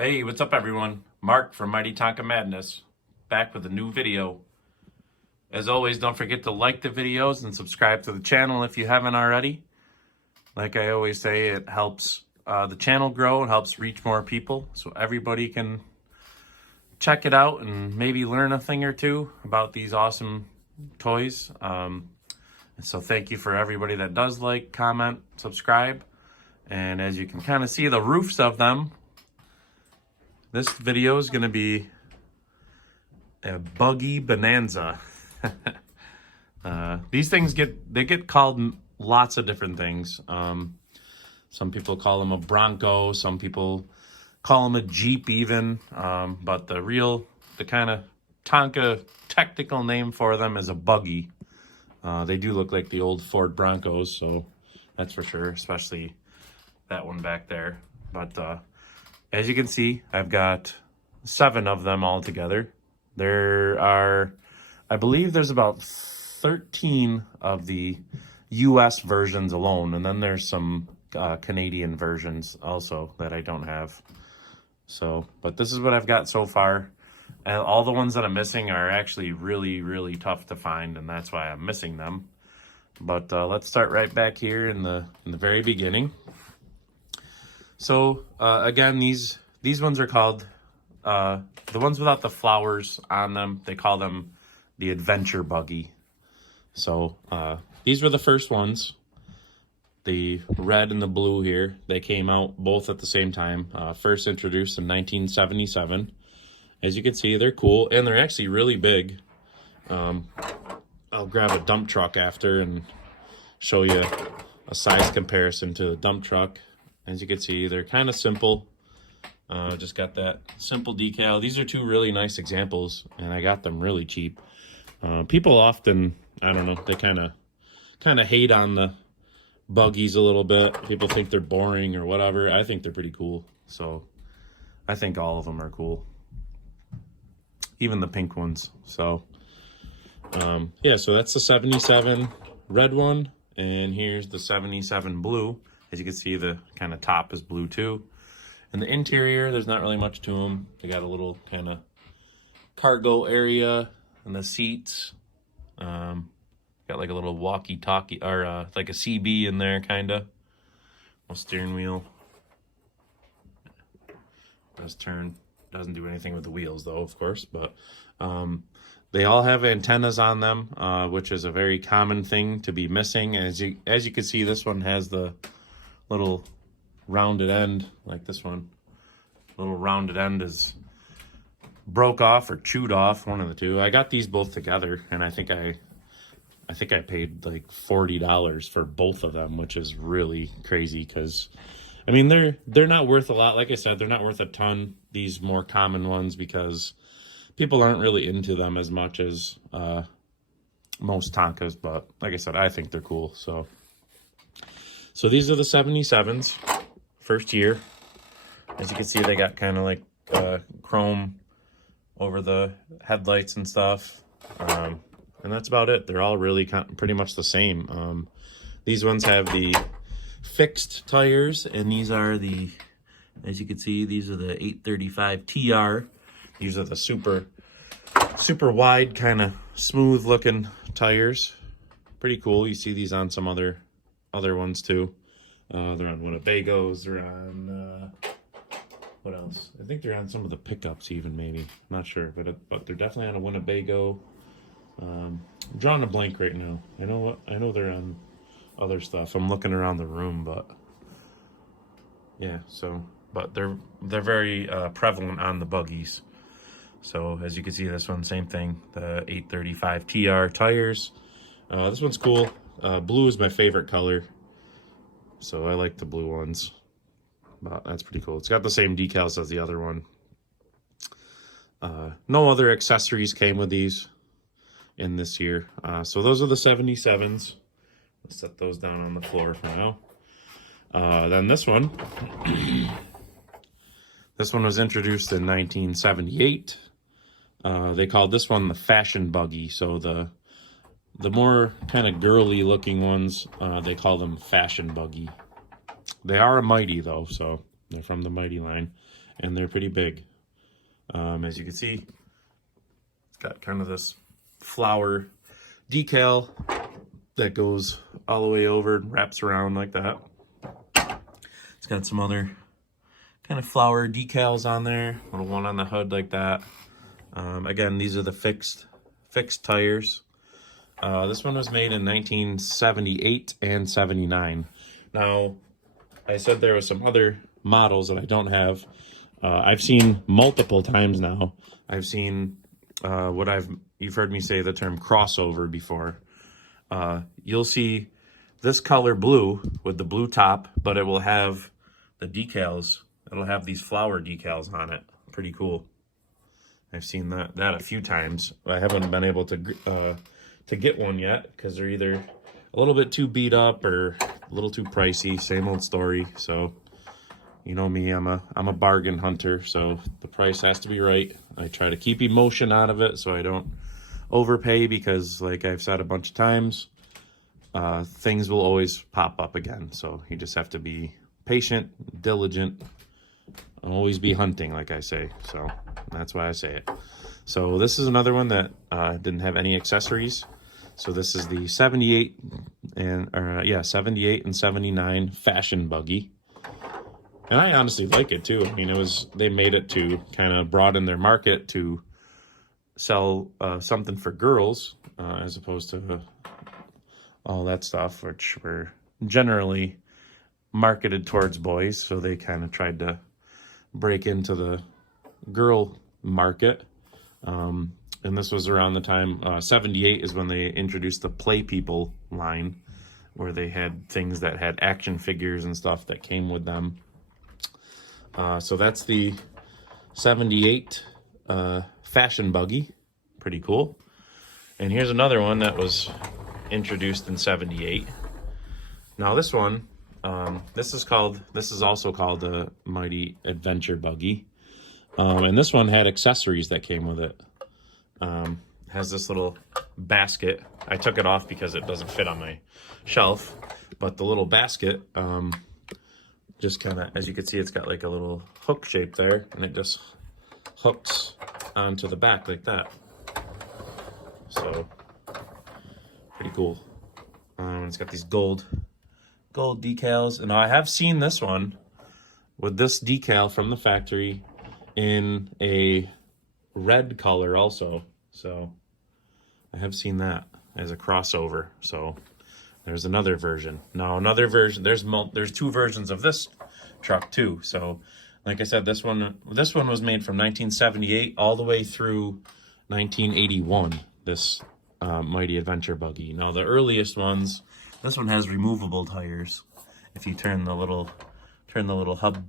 Hey, what's up everyone? Mark from Mighty Tonka Madness, back with a new video. As always, don't forget to like the videos and subscribe to the channel if you haven't already. Like I always say, it helps the channel grow, it helps reach more people, so everybody can check it out and maybe learn a thing or two about these awesome toys. And so thank you for everybody that does like, comment, subscribe. And as you can kind of see the roofs of them, this video is going to be a Buggy Bonanza. These things get called lots of different things. Some people call them a Bronco. Some people call them a Jeep even. But the kind of Tonka technical name for them is a Buggy. They do look like the old Ford Broncos, so that's for sure, especially that one back there. But as you can see, I've got 7 of them all together. There are, I believe there's about 13 of the US versions alone, and then there's some Canadian versions also that I don't have. So, but this is what I've got so far. And all the ones that I'm missing are actually really, really tough to find, and that's why I'm missing them. But let's start right back here in the very beginning. So again, these ones are called, the ones without the flowers on them, they call them the Adventure Buggy. So these were the first ones. The red and the blue here, they came out both at the same time. First introduced in 1977. As you can see, they're cool, and they're actually really big. I'll grab a dump truck after and show you a size comparison to the dump truck. As you can see, they're kind of simple. Just got that simple decal. These are 2 really nice examples, and I got them really cheap. People often, I don't know, they kind of hate on the buggies a little bit. People think they're boring or whatever. I think they're pretty cool. So I think all of them are cool. Even the pink ones. So yeah, so that's the 77 red one, and here's the 77 blue. As you can see, the kind of top is blue too. And the interior, there's not really much to them. They got a little kind of cargo area and the seats. Got like a little walkie-talkie, or like a CB in there, kind of. A steering wheel. Does turn. Doesn't do anything with the wheels, though, of course. But they all have antennas on them, which is a very common thing to be missing. As you can see, this one has the little rounded end, like this one. Little rounded end is broke off or chewed off, one of the two. I got these both together, and I think I paid like $40 for both of them, which is really crazy because, I mean, they're not worth a lot. Like I said, they're not worth a ton, these more common ones, because people aren't really into them as much as most Tonkas. But like I said, I think they're cool. So these are the 77s, first year. As you can see, they got kind of like chrome over the headlights and stuff. And that's about it. They're all really pretty much the same. These ones have the fixed tires, and these are the, as you can see, these are the 835 TR. These are the super wide, kind of smooth looking tires. Pretty cool. You see these on some other ones too. They're on Winnebagos. They're on what else? I think they're on some of the pickups even, maybe. Not sure, but they're definitely on a Winnebago. I'm drawing a blank right now. I know they're on other stuff. I'm looking around the room, but yeah. So, but they're very prevalent on the buggies. So as you can see, this one, same thing. The 835 TR tires. This one's cool. Blue is my favorite color, so I like the blue ones. But that's pretty cool. It's got the same decals as the other one. No other accessories came with these in this year. So those are the 77s. Let's set those down on the floor for now. Then this one. This one was introduced in 1978. They called this one the Fashion Buggy. So the more kind of girly looking ones, they call them Fashion Buggy. They are a Mighty though, so they're from the Mighty line. and they're pretty big. As you can see, it's got kind of this flower decal that goes all the way over and wraps around like that. It's got some other kind of flower decals on there, little one on the hood like that. Again, these are the fixed tires. This one was made in 1978 and 79. Now, I said there were some other models that I don't have. I've seen multiple times now. I've seen you've heard me say the term crossover before. You'll see this color blue with the blue top, but it will have the decals. It'll have these flower decals on it. Pretty cool. I've seen that a few times. I haven't been able to get one yet because they're either a little bit too beat up or a little too pricey. Same old story. So, you know me, I'm a bargain hunter, so the price has to be right. I try to keep emotion out of it so I don't overpay because, like I've said a bunch of times, things will always pop up again. So you just have to be patient, diligent, always be hunting, like I say. So that's why I say it. So this is another one that didn't have any accessories. So this is the 78 and 79 fashion buggy. And I honestly like it too. I mean, they made it to kind of broaden their market to sell something for girls as opposed to all that stuff, which were generally marketed towards boys. So they kind of tried to break into the girl market. And this was around the time, 78 is when they introduced the Play People line, where they had things that had action figures and stuff that came with them. So that's the 78 fashion buggy. Pretty cool. And here's another one that was introduced in 78. Now this one, this is also called the Mighty Adventure Buggy. And this one had accessories that came with it. Has this little basket. I took it off because it doesn't fit on my shelf, but the little basket, just kind of, as you can see, it's got like a little hook shape there, and it just hooks onto the back like that. So pretty cool. It's got these gold decals, and I have seen this one with this decal from the factory in a red color also. So I have seen that as a crossover. So there's another version. Now another version, there's two versions of this truck too. So like I said, this one was made from 1978 all the way through 1981, this Mighty Adventure Buggy. Now the earliest ones, this one has removable tires. If you turn the little hub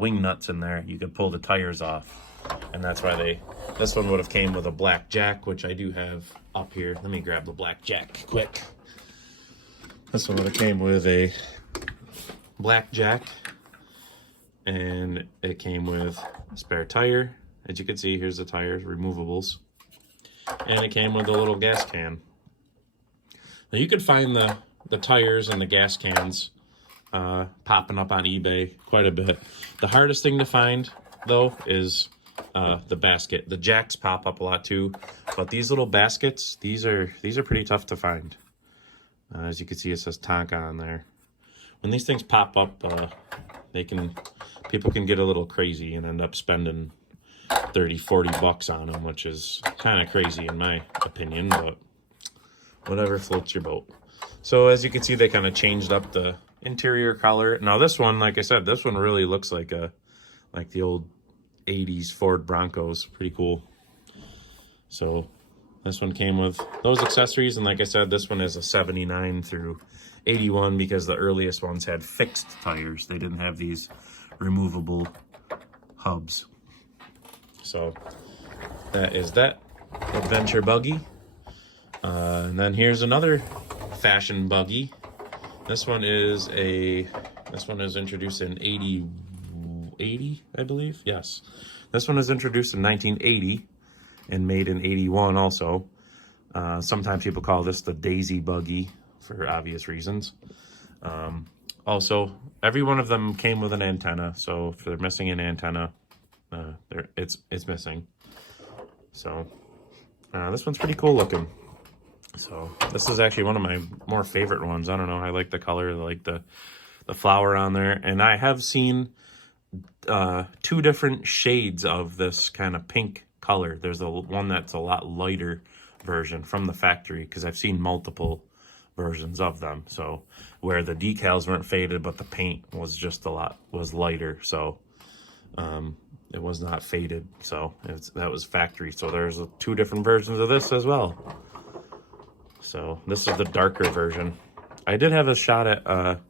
wing nuts in there, you could pull the tires off. And that's why this one would have came with a black jack, which I do have up here. Let me grab the black jack quick. This one would have came with a black jack, and it came with a spare tire. As you can see, here's the tires, removables. And it came with a little gas can. Now you could find the tires and the gas cans popping up on eBay quite a bit. The hardest thing to find, though, is the basket. The jacks pop up a lot too, but these little baskets, these are pretty tough to find. As you can see, it says Tonka on there. When these things pop up, people can get a little crazy and end up spending $30-40 on them, which is kind of crazy in my opinion, but whatever floats your boat. So as you can see, they kind of changed up the interior color. Now this one, like I said, this one really looks like the old 80s Ford Broncos. Pretty cool. So this one came with those accessories, and like I said, this one is a 79 through 81 because the earliest ones had fixed tires. They didn't have these removable hubs. So that is that adventure buggy. And then here's another fashion buggy. This one is introduced in 80, I believe. Yes. This one was introduced in 1980 and made in 81 also. Sometimes people call this the Daisy buggy for obvious reasons. also, every one of them came with an antenna. So if they're missing an antenna, it's missing. So this one's pretty cool looking. So this is actually one of my more favorite ones. I don't know. I like the color, I like the flower on there. And I have seen 2 different shades of this kind of pink color. There's one that's a lot lighter version from the factory, because I've seen multiple versions of them. So where the decals weren't faded, but the paint was just was lighter. So it was not faded. So that was factory. So there's 2 different versions of this as well. So this is the darker version. I did have a shot at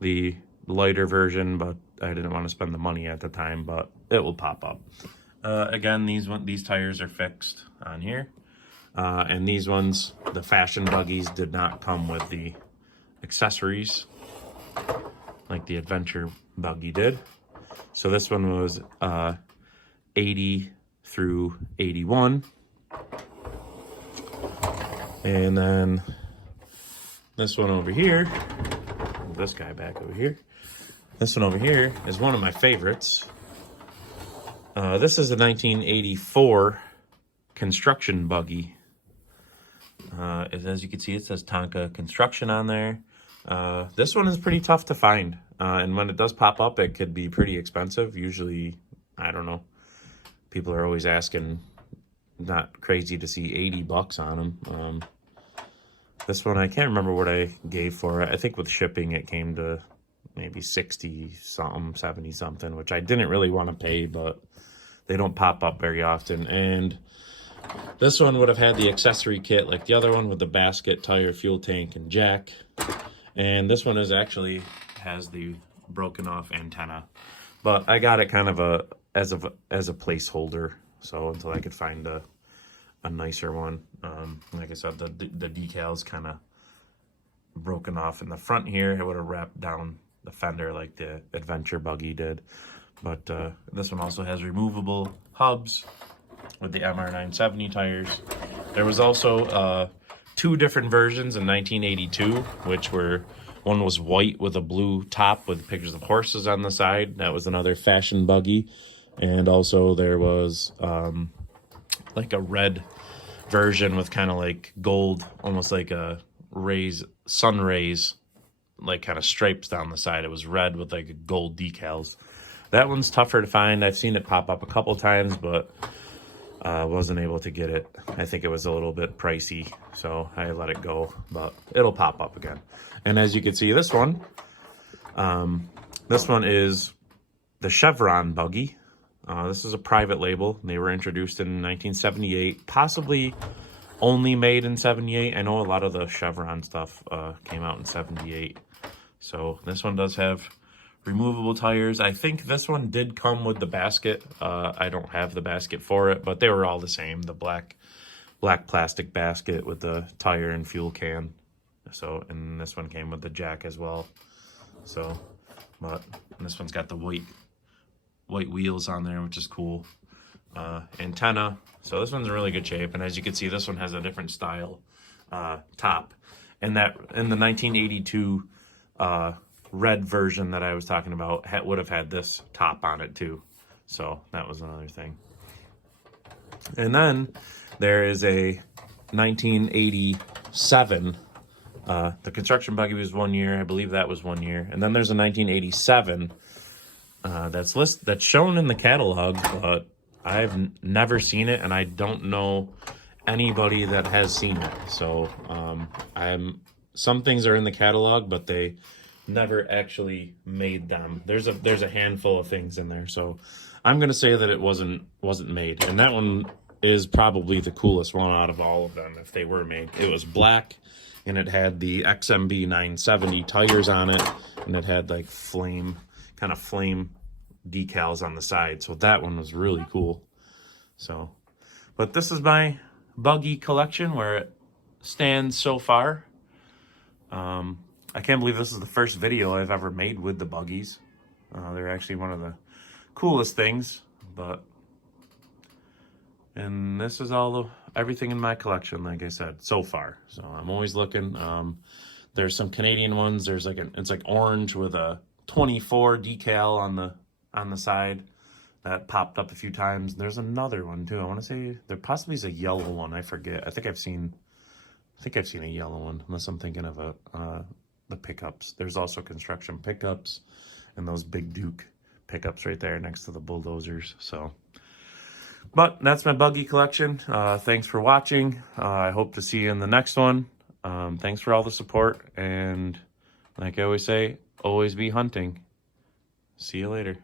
the lighter version, but I didn't want to spend the money at the time, but it will pop up. Again, these tires are fixed on here. And these ones, the fashion buggies, did not come with the accessories like the adventure buggy did. So this one was 80 through 81. And then this one over here, this guy back over here. This one over here is one of my favorites. This is a 1984 construction buggy. As you can see, it says Tonka Construction on there. This one is pretty tough to find. And when it does pop up, it could be pretty expensive. Usually, I don't know, people are always asking, not crazy to see $80 on them. This one, I can't remember what I gave for it. I think with shipping, it came to maybe 60 something, 70 something, which I didn't really want to pay, but they don't pop up very often. And this one would have had the accessory kit like the other one, with the basket, tire, fuel tank, and jack. And this one has the broken off antenna. But I got it kind of as a placeholder, so until I could find a nicer one. Like I said, the decals kind of broken off in the front here. It would have wrapped down the fender like the adventure buggy did. But this one also has removable hubs with the MR970 tires. There was also 2 different versions in 1982, which were, one was white with a blue top with pictures of horses on the side. That was another fashion buggy. And also there was like a red version with kind of like gold, almost like a sun rays, like kind of stripes down the side. It was red with like gold decals. That one's tougher to find. I've seen it pop up a couple times, but wasn't able to get it. I think it was a little bit pricey, so I let it go, but it'll pop up again. And as you can see, this one is the Chevron buggy. This is a private label. They were introduced in 1978, possibly only made in 78. I know a lot of the Chevron stuff came out in 78. So this one does have removable tires. I think this one did come with the basket. I don't have the basket for it, but they were all the same. The black plastic basket with the tire and fuel can. So, and this one came with the jack as well. So, but this one's got the white wheels on there, which is cool. Antenna. So this one's in really good shape. And as you can see, this one has a different style top. And that in the 1982 red version that I was talking about would have had this top on it too. So that was another thing. And then there is a 1987. The construction buggy was 1 year. I believe that was 1 year. And then there's a 1987 that's shown in the catalog, but I've never seen it, and I don't know anybody that has seen it. So some things are in the catalog, but they never actually made them. There's a handful of things in there, so I'm gonna say that it wasn't made. And that one is probably the coolest one out of all of them if they were made. It was black, and it had the XMB 970 tires on it, and it had like flame decals on the side. So that one was really cool. So, but this is my buggy collection where it stands so far. I can't believe this is the first video I've ever made with the buggies. They're actually one of the coolest things, and this is everything in my collection, like I said, so far. So I'm always looking. There's some Canadian ones. There's like it's like orange with a 24 decal on the side that popped up a few times. There's another one too. I want to say there possibly is a yellow one. I forget. I think I've seen a yellow one, unless I'm thinking of the pickups. There's also construction pickups and those big Duke pickups right there next to the bulldozers. So, but that's my buggy collection. Thanks for watching. I hope to see you in the next one. Thanks for all the support, and like I always say, always be hunting. See you later.